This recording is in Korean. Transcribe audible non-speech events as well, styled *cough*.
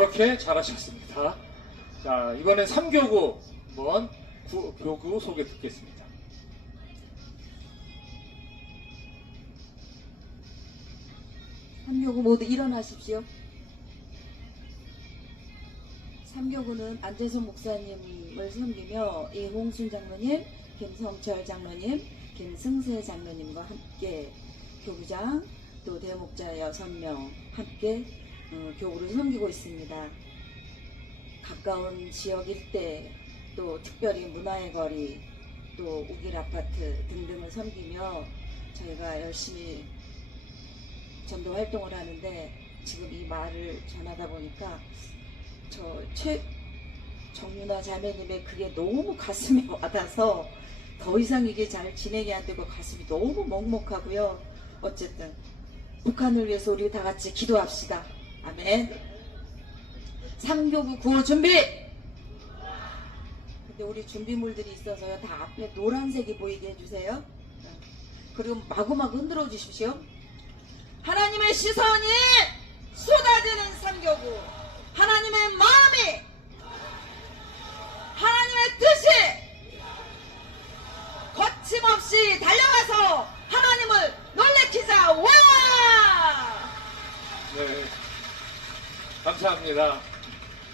그렇게 잘하셨습니다. 자, 이번엔 3교구 한번 구- 교구 소개 듣겠습니다. 삼교구 모두 일어나십시오. 삼교구는 안재선 목사님을 섬기며 이홍순 장로님, 김성철 장로님, 김승세 장로님과 함께 교구장 또 대목자 6명 함께 어, 교구를 섬기고 있습니다. 가까운 지역 일대 또 특별히 문화의 거리 또 우길 아파트 등등을 섬기며 저희가 열심히 전도 활동을 하는데 지금 이 말을 전하다 보니까 저 최 정윤아 자매님의 그게 너무 가슴이 *laughs* 와닿아서 더 이상 이게 잘 진행이 안 되고 가슴이 너무 먹먹하고요. 어쨌든 북한을 위해서 우리 다 같이 기도합시다. 아멘. 상교구 구호 준비. 근데 우리 준비물들이 있어서요. 다 앞에 노란색이 보이게 해주세요. 그리고 마구마구 흔들어 주십시오. 하나님의 시선이 쏟아지는 삼교구 감사합니다.